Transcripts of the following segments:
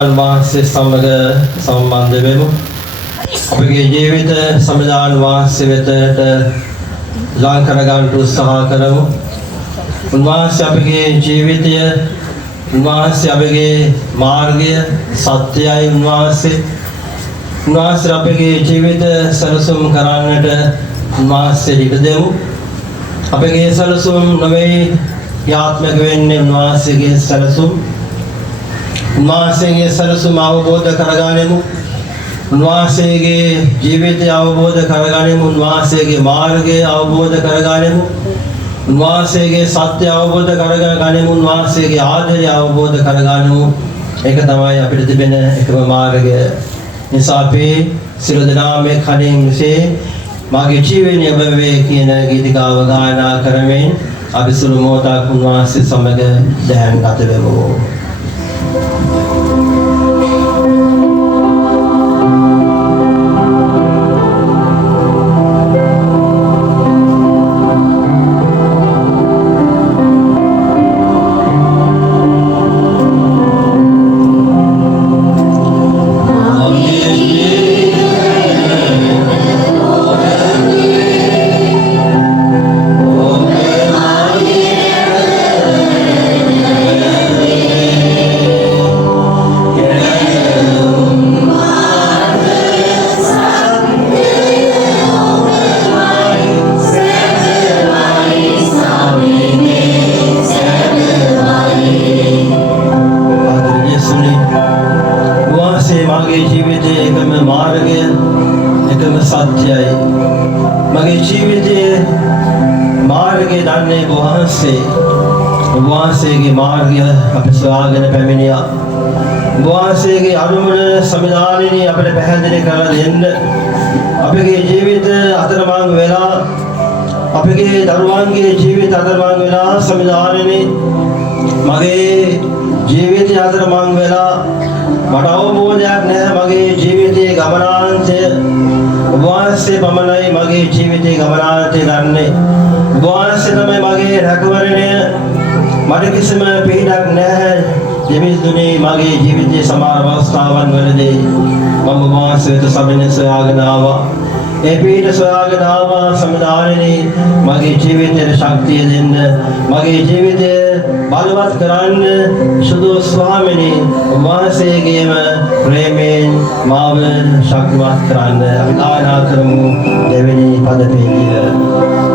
වහන්සේ සමග සම්බන්ධ වෙමු. අපගේ ජීවිත සම්විධාන වහන්සේ වෙතට ලං කරගන්න උත්සාහ කරමු. උන්වහන්සේ අපගේ ජීවිතය, උන්වහන්සේ අපගේ මාර්ගය, සත්‍යයයි උන්වහන්සේ අපගේ ජීවිත සලසුම් කරන්නට උන්වහන්සේ ඉඩ දෙමු. අපගේ සලසුම් නොවේ යාත්මක වෙන්නේ උන්වහන්සේගේ සලසුම්. උන්වහන්සේගේ සලසුම අවබෝධ කරගනිමු. උන්වහන්සේගේ ජීවිතය අවබෝධ කරගනිමු. උන්වහන්සේගේ මාර්ගය අවබෝධ කරගනිමු. උන්වහන්සේගේ සත්‍ය අවබෝධ කරගනිමු. උන්වහන්සේගේ ආදරය අවබෝධ කරගනිමු. ඒක තමයි අපිට තිබෙන එකම මාර්ගය. නිසා අපි සියලු දෙනාම කණින් විසේ මාගේ ජීවනය ඔබවේ කියන ගීතිකාව ගායනා කරමින් අපි සුළු මොහොතක් උන්වහන්සේ සමග දැන් ගත වෙමු. වහන්සේගේ මාර්ගය අපි සොයාගෙන පැමිණියා. වහන්සේගේ අනුමත සම්විධානයේ අපිට පැහැදිලි කරලා දෙන්න. අපගේ ජීවිත අතරමං වෙලා, අපගේ දරුවන්ගේ ජීවිත අතරමං වෙලා සම්විධානයේ මගේ ජීවිතය අතරමං වෙලා මට අවබෝධයක් නැහැ. මගේ ජීවිතයේ ගමනාන්තය වහන්සේ පමණයි මගේ ජීවිතයේ ගමනාන්තය දන්නේ. වහන්සේ තමයි මගේ රැකවරණය. මට කිසිම පිටක් නැහැ. දෙවිඳුනේ මගේ ජීවිතයේ සමහර අවස්ථාවන් වලදී මම වහන්සේ වෙත සමින සොයාගෙන ආවා. ඒ පිට සොයාගෙන ආවා සම්විධානයේ මගේ ජීවිතයට ශක්තිය දෙන්න, මගේ ජීවිතය බලවත් කරන්න සුදු ස්වාමිනේ වහන්සේගේම ප්‍රේමයෙන් මාව ශක්තිමත් කරන්න අපි ආරාධනා කරමු. දෙවෙනි පද පෙළිය.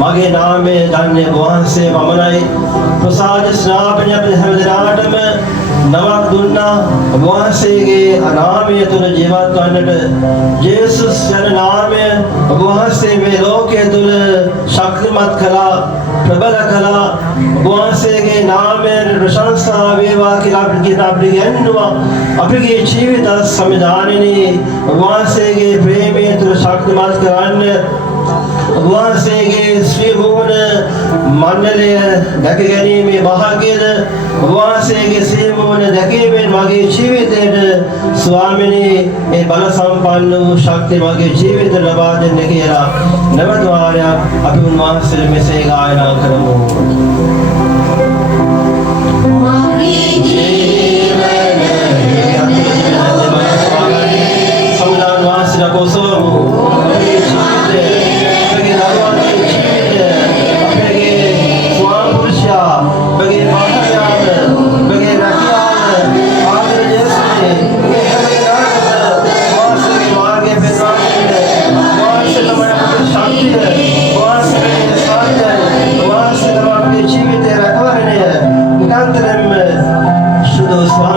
මගේ නාමය දන්නේ වහන්සේ පමණයි. ප්‍රසාද ස්නාපනය අපේ හැම දිනාටම නමක් දුන්නා. වහන්සේගේ නාමය තුල ජීවත් වන්නට ජේසුස් යන නාමය වහන්සේ මේ ලෝකයේ තුල ශක්තිමත් කළා, ප්‍රබල කළා. වහන්සේගේ නාමයෙන් ප්‍රශංසා වේවා කියලා අපිට කියනවා. අපගේ ජීවිත සම්විධානයේ වහන්සේගේ ප්‍රේමය තුල ශක්තිමත් කරන්න, වහන්සේගේ ශ්‍රී භුවන මණ්ඩලය දැක ගැනීමේ භාග්‍යද වහන්සේගේ ශ්‍රී භුවන දැකීමෙන් මගේ ජීවිතයට ස්වාමිනේ මේ බල සම්පන්න වූ ශක්තිය මගේ ජීවිතයට ලබා දෙන්න කියලා නැවත වාරයක් අපි උන්වහන්සේට මෙසේ ගායනා කරමු. මගේ ජීවිතය සම්දාන වාසිය කොසෝමු. Bagi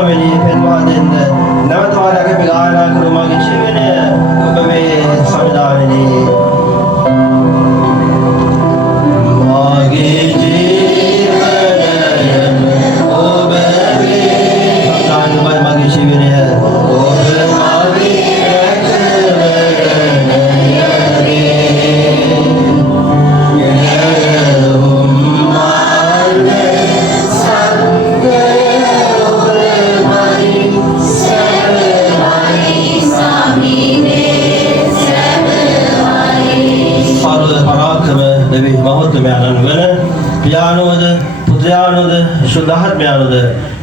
ස්වාමීනි පෙන්වා දෙන්න නැවත වරක් අපි ගායනා කරමු මගේ ජීවනය ඔබ මේ සංවිධානයේ මගේ සුදාහත්මයන්ද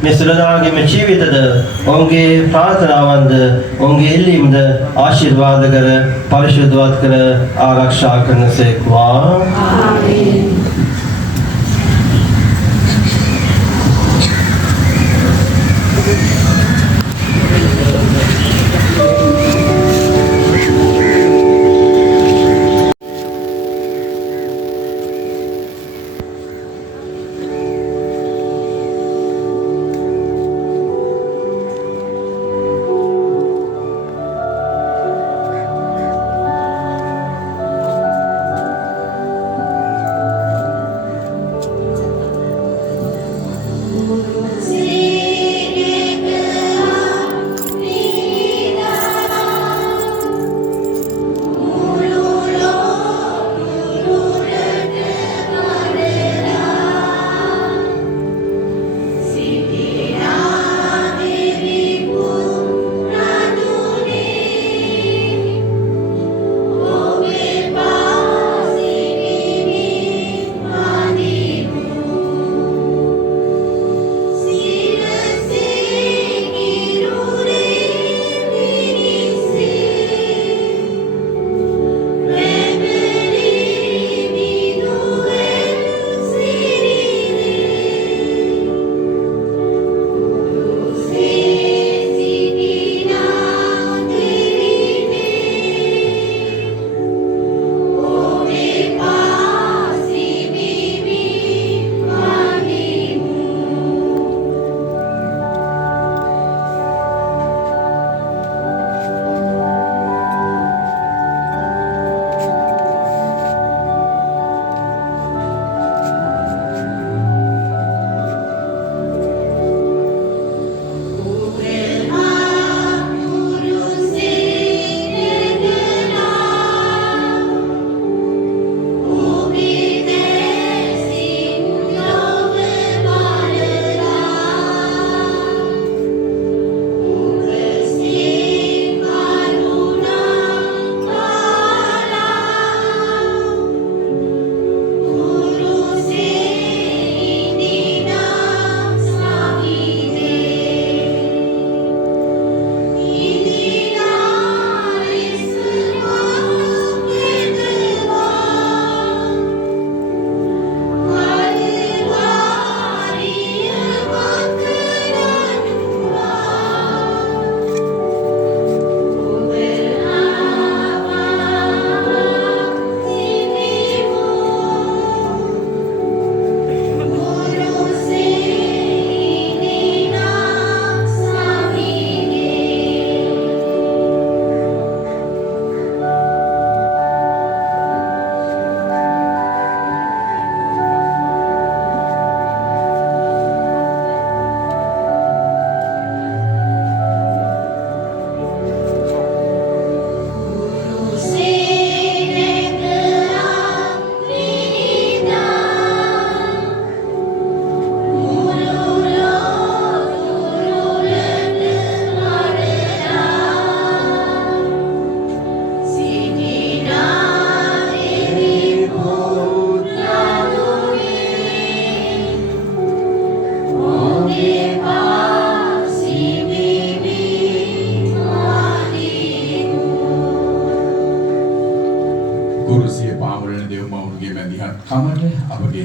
මේ සිරදාගේ මේ ජීවිතද ඔවුන්ගේ ප්‍රාර්ථනාවන්ද ඔවුන්ගේ ඉල්ලීම්ද ආශිර්වාද කර පරිශුද්ධවත් කර ආරක්ෂා කරනසේක්වා ආමේන්.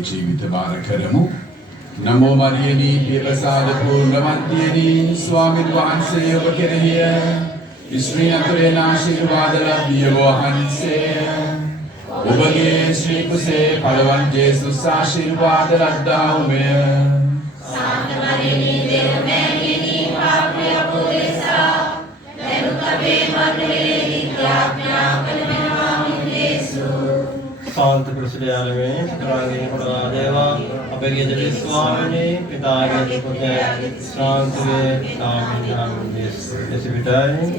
ජීවිත බාර කරමු. නමෝ මරියනී පියපසාද පූර්ණවන්තියනී ස්වාමීන් වහන්සේ ඔබ කෙරෙහිය ස්ත්‍රී අතුරෙන් ආශිර්වාද ලැබිය වහන්සේ ඔබගේ ශ්‍රී කුසේ පළවන් ජේසුස් ආශිර්වාද ලද්දා උමය. සාන්ත මරියනී දෙව් මෑණියනි शांत प्रसुलियाल में सतरांगी पड़ा देवा अपेगे जब स्वामी पिता के पुत्र शांत वे नाम नाम देश बिताए